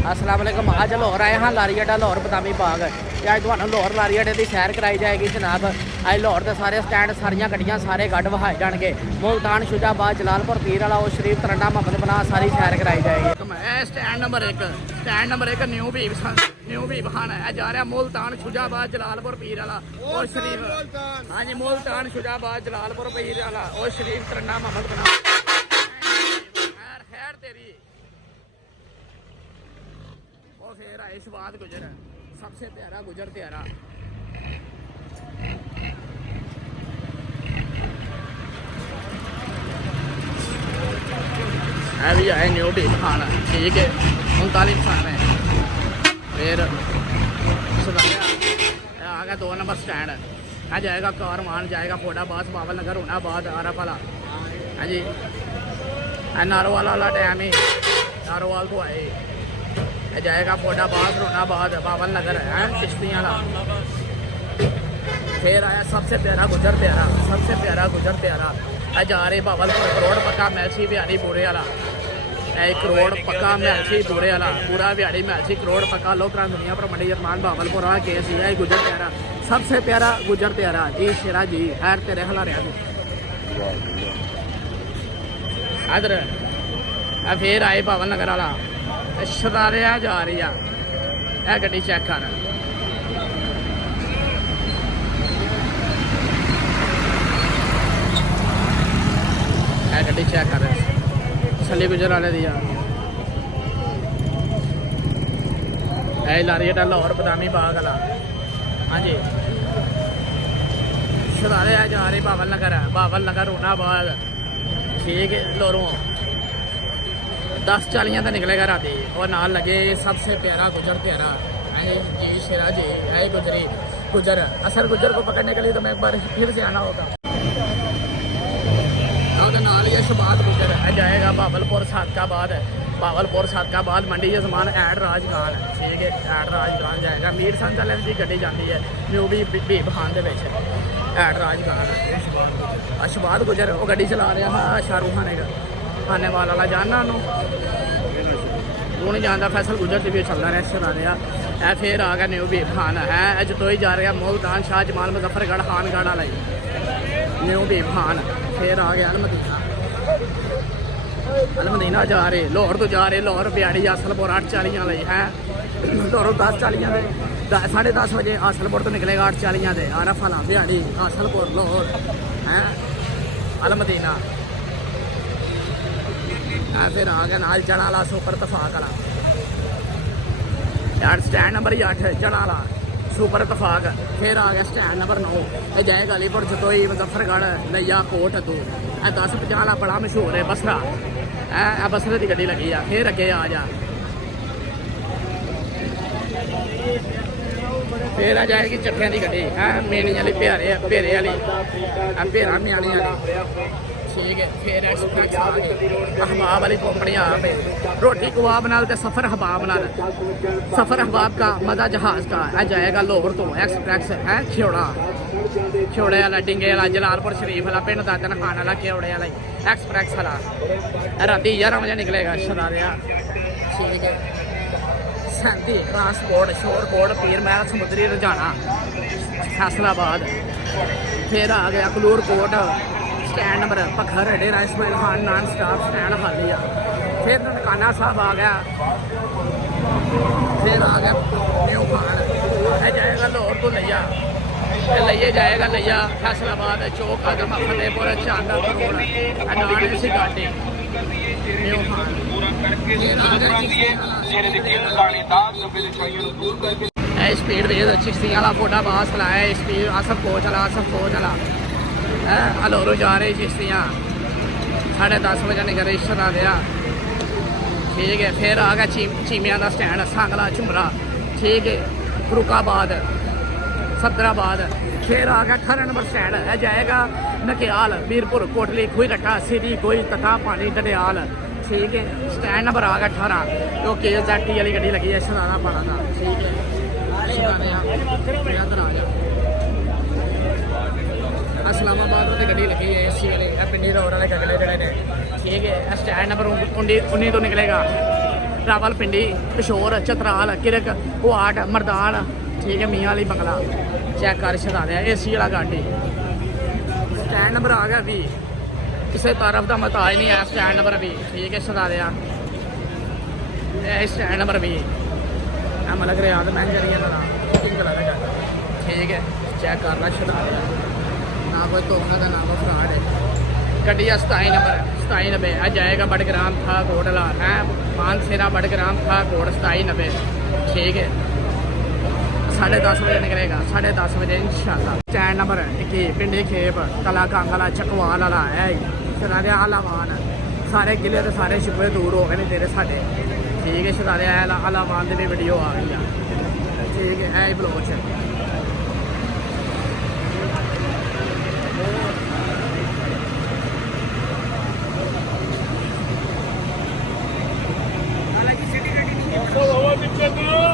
अस्सलाम वालेकुम। अज लाहौर आए हाँ लारी अड्डा लाहौर बदामी बाग। अज तुहानूं लाहौर लारी अड्डे की सैर कराई जाएगी जनाब। अज लाहौर के सारे स्टैंड सारिया गड्डियां सारे गढ़ वहाए जाएंगे। मुल्तान शुजाबाद जलालपुर पीर वाला और शरीफ तरंडा मोहम्मद बना सारी सैर कराई जाएगी। स्टैंड नंबर एक न्यू भीब खान है जा रहा मुल्तान शुजाबाद जलालपुर पीर वाला और शरीफ। हाँ जी मुल्तान शुजाबाद जलालपुर पीर वाला और शरीफ तरंडा मोहम्मद बना। खैर तेरी फिर आए शबाद गुजर सबसे प्यारा गुजर प्यारा। है भी आए न्यू टीम खान ठीक है 39 खान है। फिर आ गया 2 नंबर स्टैंड है जाएगा कारमान जाएगा फोडाबाद बाबल नगर हुनाबाद आरफ वाला। हाँ जी नारोवाल वाला टाइम ही नारोवाल तो आए जाएगा फोडाबाद रोनाबाद बाबल नगर है किश्तियाँ वाला। फिर आया सबसे प्यारा गुजर प्यारा जा रहे बाबलपुर करोड़ पक्का मैलसी बिहारी बूरे वाला। करोड़ पक्का मैलसी बूरे वाला पूरा बिहारी मैलसी करोड़ पक्का लोकरा दुनिया पर मंडी जरमान बाबलपुर वाला केस है गुजर प्यारा सबसे प्यारा गुजर प्यारा जी शेरा जी हैर तेरे हलारिया इधर। फिर आए बाबल नगर वाला शरारिया जा रही है गड्डी चेक कर। गड्डी चेक कर छली गुजर वाले दी लारी अड्डा लाहौर बदामी बाग वाला। हाँ जी शरारिया जा रही बाबल नगर हुनाबाद ठीक है लोरों 10:40 तो निकलेगा राती और नाल लगे सबसे प्यारा गुजर प्यारा है जी शेरा जी है गुजर असल गुजर को पकड़ने के लिए तो मैं एक बार फिर से आना होगा। नाल ये शबाद गुजर है जाएगा बाबलपुर सादकाबाद मंडी जमान ऐड राजगान ठीक है ऐड राजगान जाएगा मीर संत वाले की गड्डी जाती है न्यू भीब खान के ऐड राजगान। शबाद गुजर वो गड्डी चला रहा है शाहरुख खाने वाला जानना वो नहीं जानता फैसल गुजर से भी चलता रहा चला रहा। फिर आ गया न्यू भीब खान है जतोई जा रहा मुल्तान शाह जमाल मुजफ्फरगढ़ खानगढ़ वाला न्यू भीब खान। फिर आ गया अलमदीना जा रहे लाहौर तो जा रहे लाहौर बिहाड़ी आसलपुर 8:40 वाले है लाहौर 10:40 10:30 बजे आसलपुर तो निकलेगा 8:40 से आरफ वाला बिहाड़ी आसलपुर लाहौर है अलमदीना। फिर आ गया नाल चढ़ाला सुपर तफाक वाला स्टैंड नंबर 8 चढ़ाला सुपर तफाक। फिर आ गया स्टैंड नंबर 9 ये जाएगा अलीपुर जतोई मुजफ्फरगढ़ लैया कोट तू 10:50 वाला बड़ा मशहूर है बसरा बसरे की गड्डी लगी है। फिर अगे आ जा फिर आ जाएगी चट्टियां की गड्डी है मेनी वाली भेरे वाली भेरा म्याणी वाली ठीक है। फिर हबाब वाली कंपनी आ गई रोटी कबाब नाल ते सफ़र हबाब का मज़ा जहाज़ का है जाएगा लाहौर तो एक्सप्रेस है खियोड़े वाला डिंगे वाला जलालपुर शरीफ वाला पिंड दादन खान वाला खियोड़े वाला एक्सप्रेस वाला राती 11 बजे निकलेगा शरारिया ठीक है। 37 ट्रांसपोर्ट शोरकोट पीर महल समुद्री रुझाना फैसलाबाद। फिर आ गया कलूर कोट स्टैंड नंबर पखर Dera Ismail Khan non stop stand खाली। फिर ननकाना साहब आ गया। फिर आ गया न्यू खान है जाएगा लाहौर तो लइया जाएगा लइया फैसलाबाद चौक आदम फतेहपुर चांदा करोड़ नान सी घाटी न्यू खान। स्पीड भेज चिश्तियां वाला फोटा बास लाया स्पीड आसफ कोच वाला लाहौरों जा रही चिश्तियाँ 10:30 बजे निकल रिश्ता दिया ठीक है। फिर आ गया चीमिया का स्टैंड सांगला झुमरा ठीक है फरुखाबाद सदराबाद। फिर आ गया 18 नंबर स्टैंड है जाएगा नकियाल मीरपुर कोटली खुई रखा सिटी कोई तथा पानी डडियाल ठीक है। स्टैंड नंबर आ गया 18 जो KZT वाली गड्डी लगी है शरारा पाड़ा का ठीक है। इस्लामाबाद की गड्डी लगी है AC वाले पिंडी रोड वाले अगले जड़े ने ठीक है। स्टैंड नंबर 19 तो निकलेगा रावलपिंडी पिशोर चतराल किरक पुआट मरदान ठीक है मियाँ वाली बंगला चेक कर छड़ा दिया ए सी वाला गाड़ी स्टैंड नंबर आ गया भी किसी तरफ का मताज नहीं है स्टैंड नंबर भी ठीक है छड़ा दिया स्टैंड नंबर भी मतलब रियाद मैंगरी पिंक कलर का ठीक है चेक करना छड़ा दिया ना कोई धोखा था ना कोई फ्रॉड है गड्डी 27 90 आ जाएगा बड़ग्राम था कोटला है मानसेरा बड़ग्राम था कोट 27 90 ठीक है 10:30 बजे निकलेगा 10:30 बजे इंशाल्लाह स्टैंड नंबर 21 पिंडी खेप कला कांगला चकवाल वाला है शरारे आलावान सारे किले तो सारे शिपे दूर हो गए नहीं तेरे साढ़े ठीक है शरारे आलावान की भी वीडियो आ गई है ठीक है ब्लॉग च हवा दिक्कत